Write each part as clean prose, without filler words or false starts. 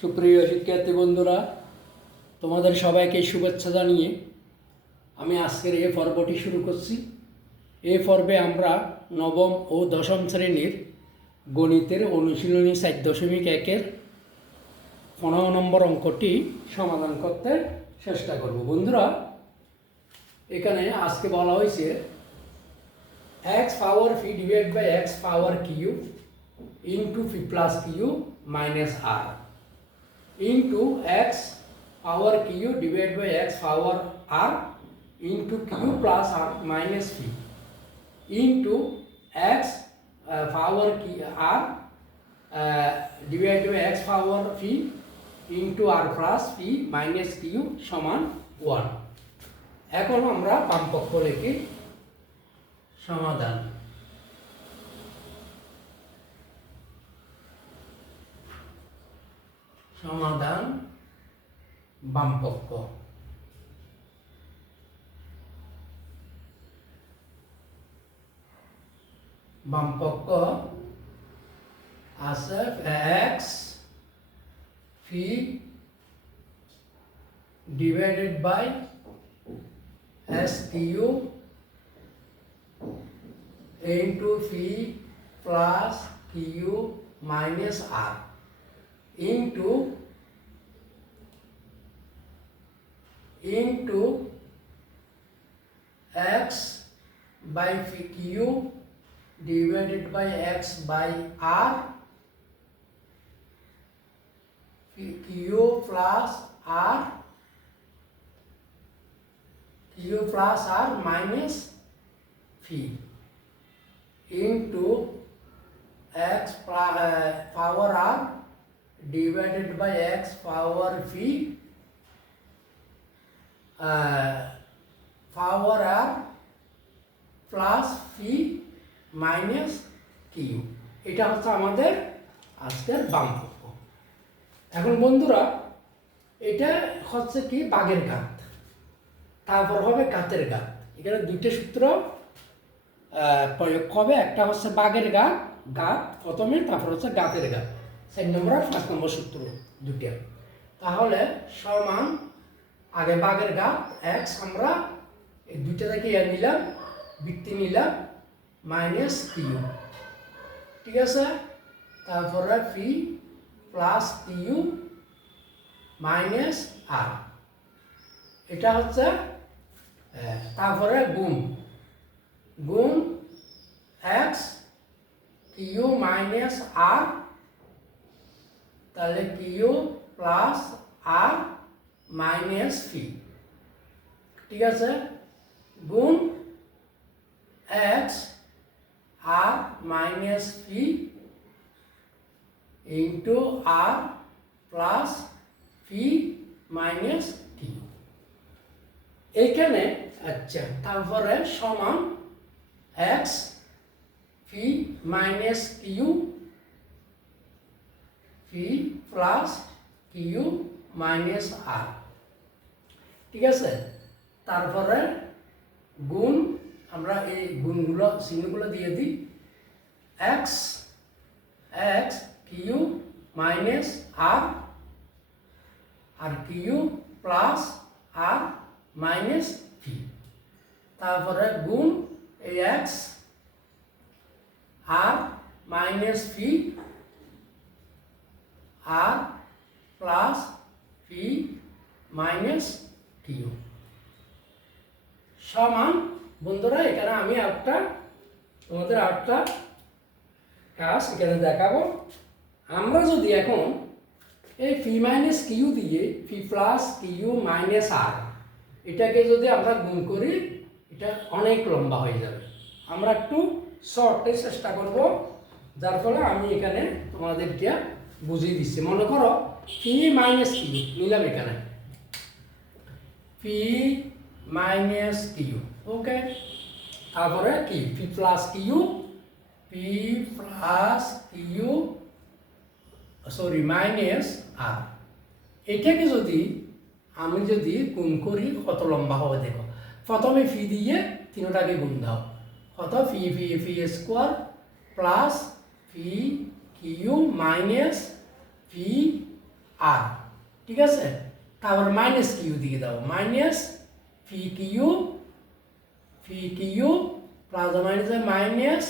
সুপ্রিয় শিক্ষার্থী বন্ধুরা, তোমাদের সবাইকে শুভেচ্ছা জানিয়ে আমি আজকের এই পর্বটি শুরু করছি। এই পর্বে আমরা নবম ও দশম শ্রেণীর গণিতের অনুশীলনী 4.1-এর 15 নম্বর অঙ্কটি সমাধান করতে চেষ্টা করব। বন্ধুরা, এখানে আজকে বলা হয়েছে x power p divide by x power q into p plus q minus r into x power q divided by x power r into q plus r minus p into x power q r divided by x power p into r plus p minus q সমান 1। এখন আমরা বাম পক্ষ লিখি সমাধান। সমাধান বামপক্ষ। বামপক্ষ আছে x p divided by x q into p plus q minus r into x by q divided by x by r q plus r minus p into x power r divided by x power v power r plus v minus q। এটা হচ্ছে আমাদের আজকের বামপক্ষ। এখন বন্ধুরা, এটা হচ্ছে কি বাগের ঘাত, তারপর হবে ঘাতের ঘাত। এখানে দুইটা সূত্র প্রয়োগ হবে, একটা হচ্ছে বাগের ঘাত প্রথমে, তারপর হচ্ছে ঘাতের ঘাত 4 নম্বর আর 5 নম্বর সূত্র দুটো। তাহলে সমান আগে বাগের ঘাত x, আমরা এই দুইটা থেকে নিলাম, বৃত্তি নিলাম মাইনাস কিউ, ঠিক আছে। তারপরে p plus q minus r, এটা হচ্ছে তারপরে গুণ এক্স কিউ মাইনাস আর, তাহলে q plus r minus p, ঠিক আছে, গুণ x r minus p into r plus p minus q. এইখানে আচ্ছা, তারপরে সমান x p minus q p plus q minus r, ঠিক আছে। তারপরে গুণ, আমরা এই গুণগুলো চিহ্নগুলো দিয়ে দিই, এক্স কিউ মাইনাস আর Q plus r minus p, তারপরে গুণ এই x r minus p r plus p minus q সমান। বন্ধুরা, এখানে আমি তোমাদের আরেকটা কাজ এখানে দেখাবো। আমরা যদি এখন এই পি মাইনাস কিউ দিয়ে পি প্লাস কিউ মাইনাস আর এটাকে যদি আমরা গুণ করি, এটা অনেক লম্বা হয়ে যাবে। আমরা একটু শর্টে চেষ্টা করব, যার ফলে আমি এখানে তোমাদেরকে বুঝিয়ে দিচ্ছি। মনে করো পি মাইনাস কিউ নিলাম, এখানে পি মাইনাস কিউ, ওকে। তারপরে কি পি প্লাস কিউ মাইনাস আর, এটাকে আমি যদি গুণ করি কত লম্বা হবে দেখো। প্রথমে ফি দিয়ে তিনটাকে গুণ দাও, কত p square plus p q minus p r, ঠিক আছে? তারপর মাইনাস কিউ দিয়ে দাও, minus p q plus minus minus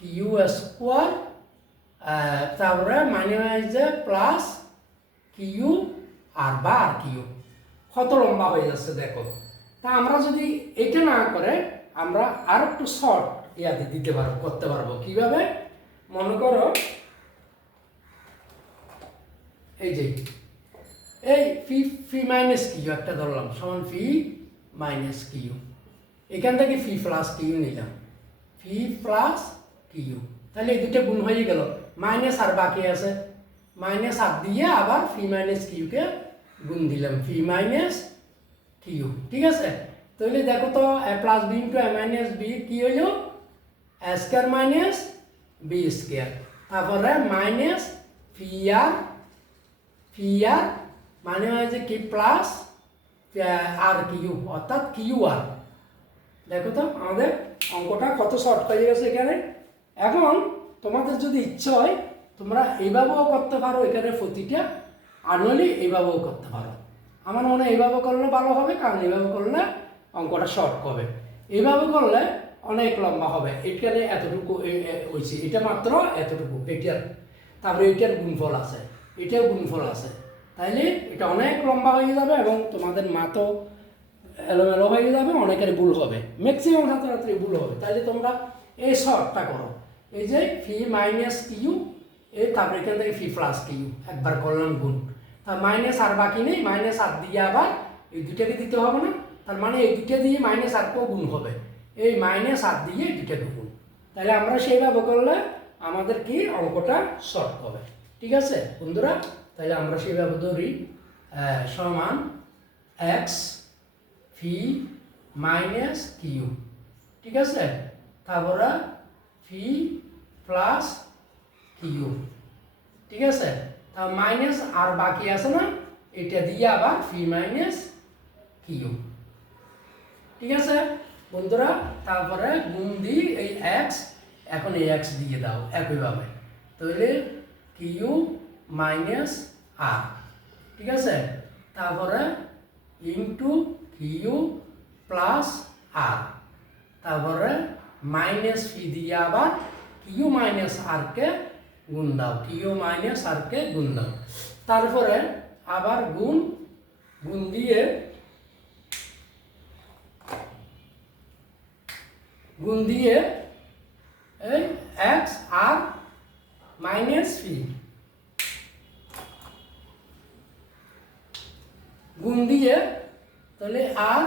q square, তারপরে মাইনাস প্লাস কিউ আর বা আর কিউ। কত লম্বা হয়ে যাচ্ছে দেখো। তা আমরা যদি এটা না করে আমরা আর একটু শর্ট ইয়াতে দিতে পারবো, করতে পারবো। কিভাবে? মনে করো এই যে এই ফি মাইনাস কিউ একটা ধরলাম সমান ফি মাইনাস কিউ, এখান থেকে ফি প্লাস কিউ নিলাম, ফি প্লাস কিউ, তাহলে এই দুটো গুণ হয়ে গেল। মাইনাস আর বাকি আছে, মাইনাস আর দিয়ে আবার ফি মাইনাস কিউকে গুণ দিলাম, ফি মাইনাস কিউ, ঠিক আছে? তাহলে দেখো তো এ plus b into a minus b কি হইল? এ স্কোয়ার মাইনাস বি স্কোয়ার, তারপরে মাইনাস ফি আর মানে হয়েছে কি প্লাস আর কিউ, অর্থাৎ কিউ আর। দেখো তো আমাদের অঙ্কটা কত শর্ট হয়ে গেছে এখানে। এখন তোমাদের যদি ইচ্ছা হয় তোমরা এইভাবেও করতে পারো এখানে প্রতিটা, আর নইলে এইভাবেও করতে পারো। আমার মনে হয় এইভাবে করলে ভালো হবে, কারণ এইভাবে করলে অঙ্কটা শর্ট হবে। এইভাবে করলে অনেক লম্বা হবে। এখানে এতটুকু হয়েছে, এটা মাত্র এতটুকু, এটার তারপরে এটার গুণফল আছে, এটাও গুণফল আছে, তাইলে এটা অনেক লম্বা হয়ে যাবে এবং তোমাদের মাথা এলোমেলো হয়ে যাবে, অনেকের ভুল হবে, ম্যাক্সিমাম ছাত্রছাত্রী ভুল হবে। তাইলে তোমরা এই শর্টটা করো, এই যে ফি মাইনাস কিউ, এই তারপরে এখান থেকে ফি প্লাস কিউ একবার করলাম গুণ, তার মাইনাস আর বাকি নেই, মাইনাস আর দিয়ে আবার এই দুটাকে দিতে হবে না, তার মানে এই দুটো দিয়ে মাইনাস আরকেও গুণ হবে, এই মাইনাস আর দিয়ে এই দুটাকে গুণ। তাহলে আমরা সেইভাবে করলে আমাদের কি অঙ্কটা শর্ট হবে, ঠিক আছে বন্ধুরা? তাহলে আমরা সেইভাবে ধরি সমান এক্স ফি মাইনাস কিউ, ঠিক আছে? তারপরে ফি প্লাস কিউ, ঠিক আছে? তা মাইনাস আর বাকি আছে না, এটা দিয়ে আবার ফি মাইনাস কিউ, ঠিক আছে বন্ধুরা? তারপরে গুণ দিই এই এক্স, এখন এই এক্স দিয়ে দাও একইভাবে, তাহলে কিউ মাইনাস আর, ঠিক আছে? তারপরে ইন্টু কিউ প্লাস আর, তারপরে মাইনাস ফি দিয়ে আবার কিউ মাইনাস আরকে গুণ দাও, কিউ মাইনাস আরকে গুণ দাও, তারপরে আবার গুণ দিয়ে এই এক্স আর মাইনাস ফি গুণ দিয়ে, তাহলে আর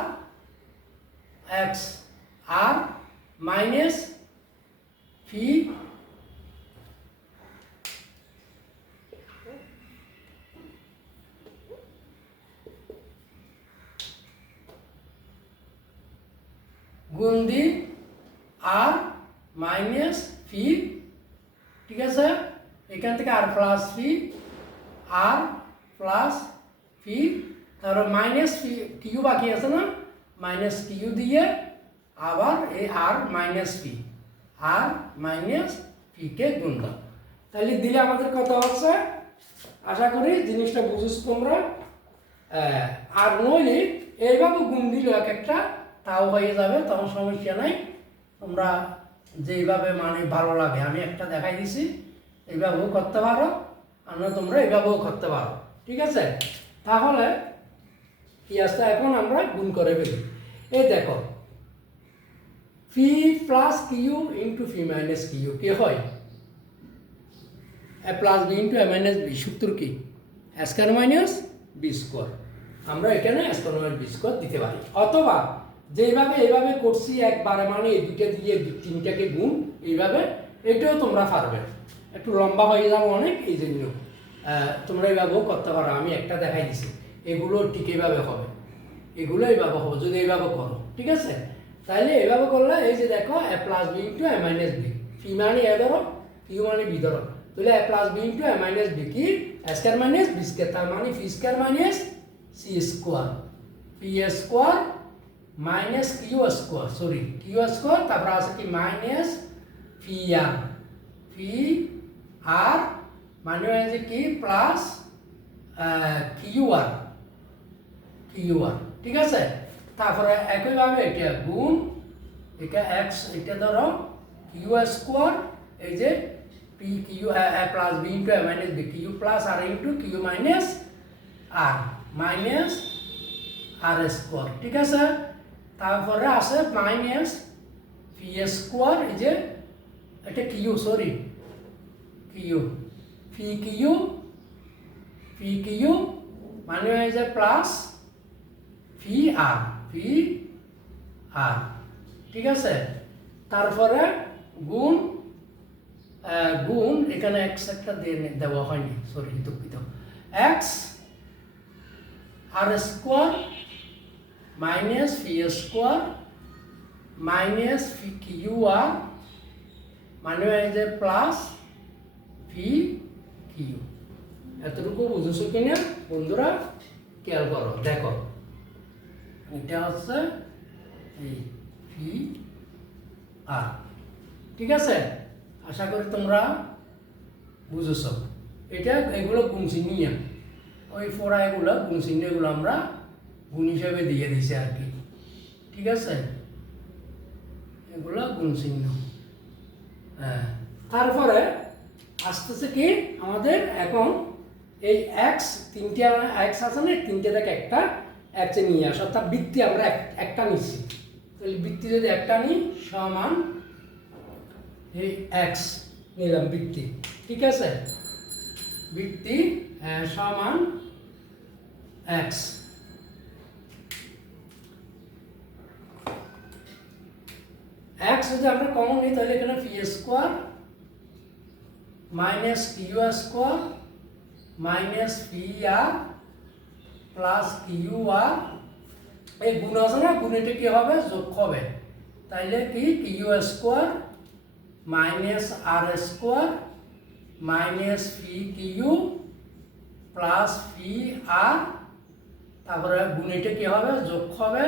এক্স আর মাইনাস ফি গুণ দি আর মাইনাস ফি, ঠিক আছে? এখান থেকে আর প্লাস ফি, আর প্লাস ফি, তারপর মাইনাস ফি কিউ বাকি আছে না, মাইনাস কিউ দিয়ে আবার এই আর মাইনাস ফিকে গুণ দাও। তাহলে দিলে আমাদের কত হচ্ছে? আশা করি জিনিসটা বুঝেছ তোমরা। আর নইলে এইভাবে গুণ দিল এক একটা, তাও হয়ে যাবে, তখন সমস্যা নাই। তোমরা যেইভাবে মানে ভালো লাগে, আমি একটা দেখাই দিছি, এইভাবেও করতে পারো, আর তোমরা এইভাবেও করতে পারো, ঠিক আছে? তাহলে কি আসছে, এখন আমরা গুণ করে ফেলি। এই দেখো ফি প্লাস কিউ ইন্টু ফি মাইনাস কিউ কি হয়? এ plus b into a minus b, সূত্র কি? A square minus b square. আমরা এখানে এ স্কোয়ার মাইনাস বি স্কোয়ার দিতে পারি, অথবা যেইভাবে এইভাবে করছি একবারে, মানে এই দুটো দিয়ে তিনটাকে গুণ, এইভাবে এটাও তোমরা পারবে। একটু লম্বা হয়ে যাবে অনেক, এই জন্য তোমরা এইভাবেও করতে পারো। আমি একটা দেখাই দিছি, এগুলো ঠিক এইভাবে হবে, এগুলো এইভাবে হবে যদি এইভাবে করো, ঠিক আছে? তাহলে এইভাবে করলে এই যে দেখো a plus b into a minus b, p মানে এ ধরো, কিউ মানে বি ধরো, তাহলে a plus b into a minus b কি? A square minus b square, তার মানে p square minus c square, p square minus q square, sorry q square, তারপর আছে কি মাইনাস ফি আর মানে হয়েছে কি প্লাস কিউ আর, ঠিক আছে। তারপরে একইভাবে এটা গুণ এটা এক্স, এটা ধরো কিউ স্কোয়ার, এই যে p q plus b into a minus b, q plus r into q minus r square, ঠিক আছে। তারপরে আছে মাইনাস পি স্কোয়ার, এই যে এটা q, sorry q, p q মানে এই যে প্লাস পি আর, ঠিক আছে। তারপরে গুণ এখানে এক্স একটা দেওয়া হয়নি, সরি দুঃখিত, x r square minus p square minus p q r মানে এই যে প্লাস পি কিউ। এতটুকু বুঝেছো কিনা বন্ধুরা? খেয়াল করো, দেখো এটা হচ্ছে এই পি আর, ঠিক আছে। আশা করি তোমরা বুঝেছ। এটা এগুলো গুণ চিহ্ন, ওই ফোড়া এগুলো গুণ চিহ্ন, এগুলো আমরা গুণ হিসাবে দিয়ে দিছি আর কি, ঠিক আছে। এগুলো গুণ চিহ্ন। হ্যাঁ, তারপরে আসতেছে কি আমাদের এখন এই এক্স, তিনটে এক্স আছে না, তিনটে থেকে একটা এক্সে নিয়ে আসা, অর্থাৎ বৃত্তি আমরা একটা নিচ্ছি। তাহলে বৃত্তি যদি একটা নিই সমান এই এক্স নিলাম বৃত্তি, ঠিক আছে। বৃত্তি সমান এক্স, এক্স যদি আমরা কমন নিই তাহলে এখানে p square minus q square minus p r plus q r, এই গুণ আছে না, গুণেটা কি হবে? যোগ হবে। তাইলে কি q square minus r square minus p q plus p r, তারপরে গুণেটা কি হবে? যোগ হবে।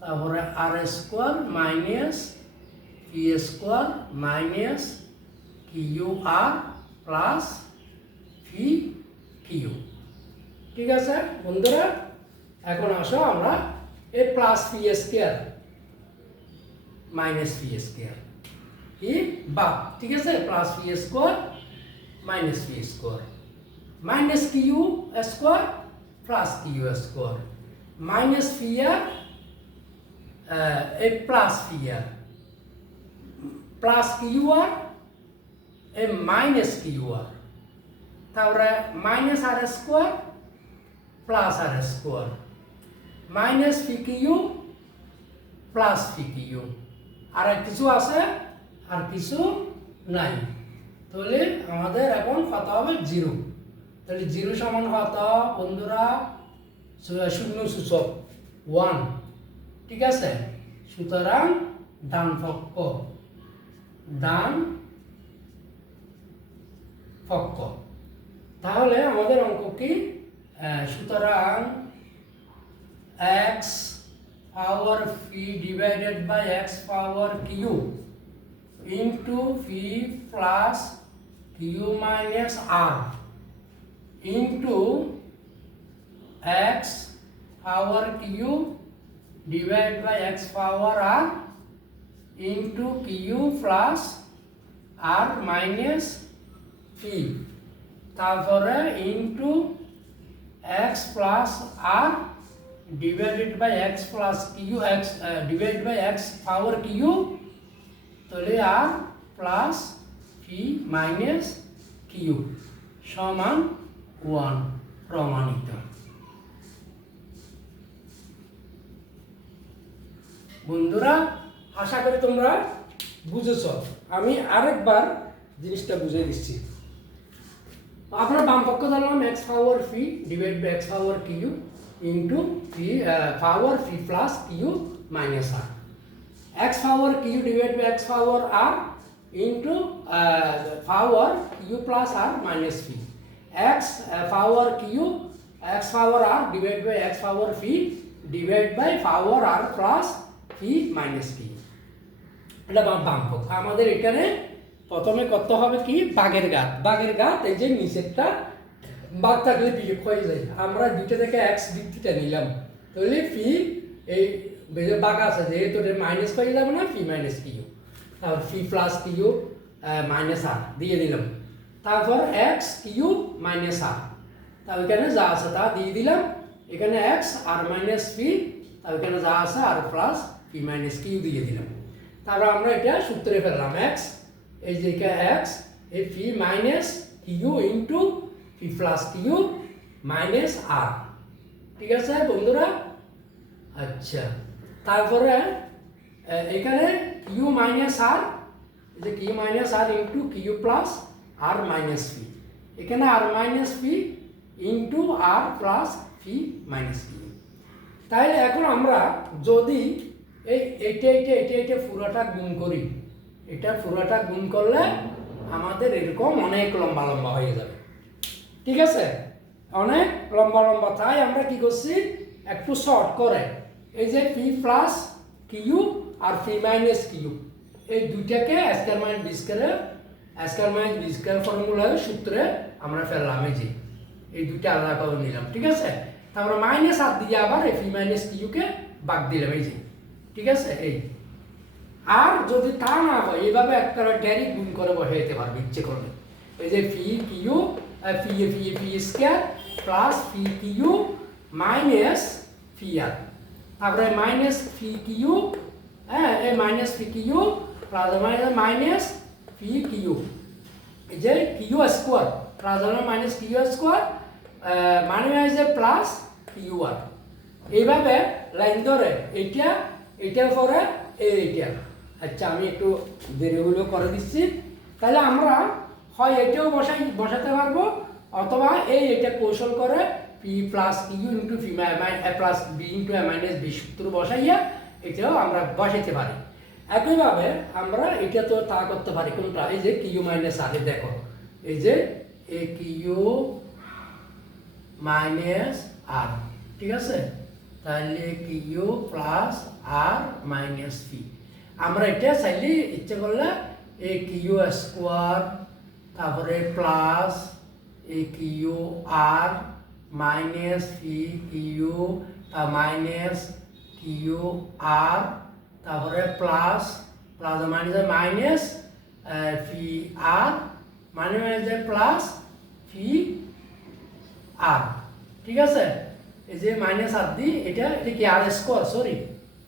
তারপরে r square minus p square minus q r plus p q, ঠিক আছে বন্ধুরা। এখন আসো আমরা এই plus p square minus p square কি বা, ঠিক আছে। Plus p square minus q square plus q square minus p r এই plus p r plus q r এই মাইনাস কিউ আর, তারপরে minus r square plus r square minus p q plus p q. আর কিছু আছে? আর কিছু নাই। তাহলে আমাদের এখন কত হবে? জিরো। তাহলে জিরো সমান কত বন্ধুরা? শূন্য সূচক 1, ঠিক আছে। সুতরাং ডান পক্ষ। তাহলে আমাদের অঙ্ক কি? সুতরাং x power p divided by x power q into p plus q minus r into x power q divide by x power r into q plus r minus p, তারপরে into x plus r divided by x plus q, x divide by x power q, তাহলে r plus p minus q সমান 1 প্রমাণিত। বন্ধুরা আশা করি তোমরা বুঝেছ। আমি আরেকবার জিনিসটা বুঝিয়ে দিচ্ছি। আমরা বাম পক্ষ ধরলাম x power p divide by x power q into p power p plus q minus r, x power q divide by x power r into power q plus r minus p, x power q x power r divide by x power p divide by power r plus p minus p. এটা বাম পক্ষ। আমাদের এখানে প্রথমে করতে হবে কি? বাগের ঘাত। এই যে নিচেরটা বাদ থাকলে পি হয়ে যায়। আমরা দুইটা থেকে এক্স ভিত্তিটা নিলাম, তাহলে পি এই বাঘ আছে যেহেতু মাইনাস পাই যাবে না, পি মাইনাস কিউ, তারপর পি প্লাস কিউ মাইনাস আর দিয়ে দিলাম, তারপর এক্স কিউ মাইনাস আর, তার এখানে যা আছে তা দিয়ে দিলাম, এখানে এক্স আর মাইনাস পি, তার এখানে যা আছে আর প্লাস পি মাইনাস কিউ দিয়ে দিলাম। তারপর আমরা এটা সূত্রে ফেললাম এক্স, এই যে এক্স এই p minus q into p plus q minus r. ঠিক আছে বন্ধুরা? আচ্ছা, তারপরে এখানে কিউ মাইনাস আর, যে Q minus r into q plus r minus P, এখানে আর minus p into r plus p minus Q. তাহলে এখন আমরা যদি এইটা পুরোটা গুণ করি, এটা পুরোটা গুণ করলে আমাদের এরকম অনেক লম্বা লম্বা হয়ে যাবে। ঠিক আছে, অনেক লম্বা লম্বা। তাই আমরা কি করছি, একটু শর্ট করে এই যে পি প্লাস কিউ আর পি মাইনাস কিউ এই দুইটাকে স্কয়ার মাইনাস বি স্কয়ার ফর্মুলার সূত্রে আমরা ফেললাম, এই যে এই দুইটা আলাদা করে নিলাম। ঠিক আছে, তারপরে মাইনাস আর দিয়ে আবার এই পি মাইনাস কিউকে বাদ দিলাম, এই যে। ঠিক আছে, এই আর যদি তা না হয় এইভাবে একটা ডাইরেক্ট গুণ করে বসাইতে পারবে ইচ্ছে করলে, এই যে p q p square plus p q minus p r, তারপরে মাইনাস পি কিউ, হ্যাঁ এই minus p q plus minus p q, এই যে q square plus minus q square minus plus q r, এইভাবে লাইন ধরে এইটা পরে এইটা। আচ্ছা, আমি একটু দেরি হলেও করে দিচ্ছি। তাহলে আমরা হয় এটাও বসাতে পারবো, অথবা এটা কৌশল করে p plus q into p plus b into a minus b সূত্র বসাইয়া এটাও আমরা বসাইতে পারি। একইভাবে আমরা এটা তো তা করতে পারি, কোনটা, এই যে কিউ মাইনাস আর, দেখো এই যে এ কিউ মাইনাস আর। ঠিক আছে, তাহলে q plus r minus p, আমরা এটা চাইলে ইচ্ছে করলে এ কিউ স্কোয়ার তারপরে প্লাস এ q r minus p q minus q r, তারপরে plus minus p r minus plus p r. ঠিক আছে, এই যে মাইনাস আর দি এটা কি আর স্কোয়ার, সরি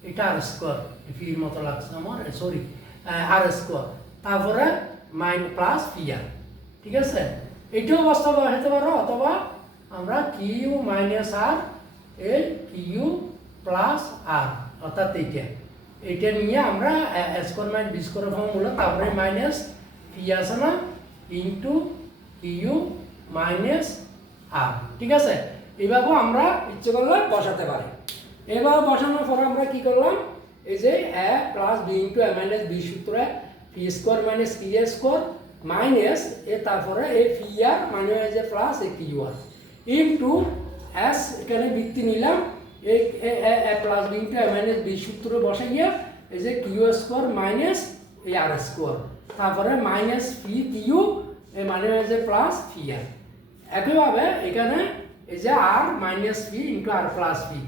এটা আর স্কোয়ার, পির মতো লাগছে আমার, সরি আর স্কোয়ার, তারপরে প্লাস পি আর। ঠিক আছে, এটাও বাস্তব হতে পারো, অথবা আমরা কিউ মাইনাস আর এই কিউ প্লাস আর, অর্থাৎ এইটা নিয়ে আমরা square minus b square formula, তারপরে মাইনাস পি আছে না ইন্টু কিউ মাইনাস আর। ঠিক আছে, এইভাবে আমরা ইচ্ছে করলে বসাতে পারি। এবার বসানোর পরে আমরা কি করলাম, এই যে এ plus b into a minus B সূত্রে P square minus p square minus তারপরে পি আর মানে যে প্লাস কিউ আর ইন্টু এস, এখানে বৃত্তি নিলাম, এই এ plus b into a minus b সূত্র বসাইয়া এই যে q square minus r square, তারপরে মাইনাস পি কিউ মানে যে প্লাস পি আর। একইভাবে এখানে এই যে আর minus p into r plus p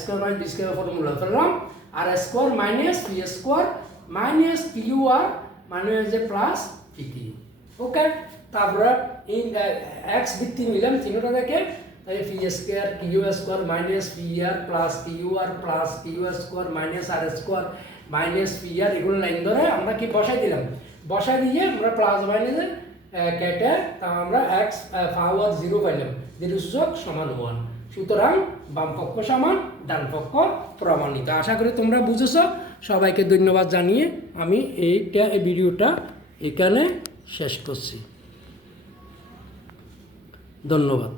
square minus b square formula ফেললাম, r square minus p square minus q r মানে যে প্লাস পি কিউ। ওকে, তারপরে এক্স ভিত্তি নিলাম তিনটা থেকে, তাই p square q square minus p r plus q square minus r square minus p r, এগুলো লাইন ধরে আমরা কি বসাই দিলাম, বসাই দিয়ে আমরা প্লাস মাইনাসে কেটে তা আমরা এক্স পাওয়ার 0 পাইলাম, 0 সূচক সমান 1। সুতরাং বাম পক্ষ সমান ডান পক্ষ প্রমাণিত। আশা করি তোমরা বুঝেছ। সবাইকে ধন্যবাদ জানিয়ে আমি এই ভিডিওটা এখানে শেষ করছি। ধন্যবাদ।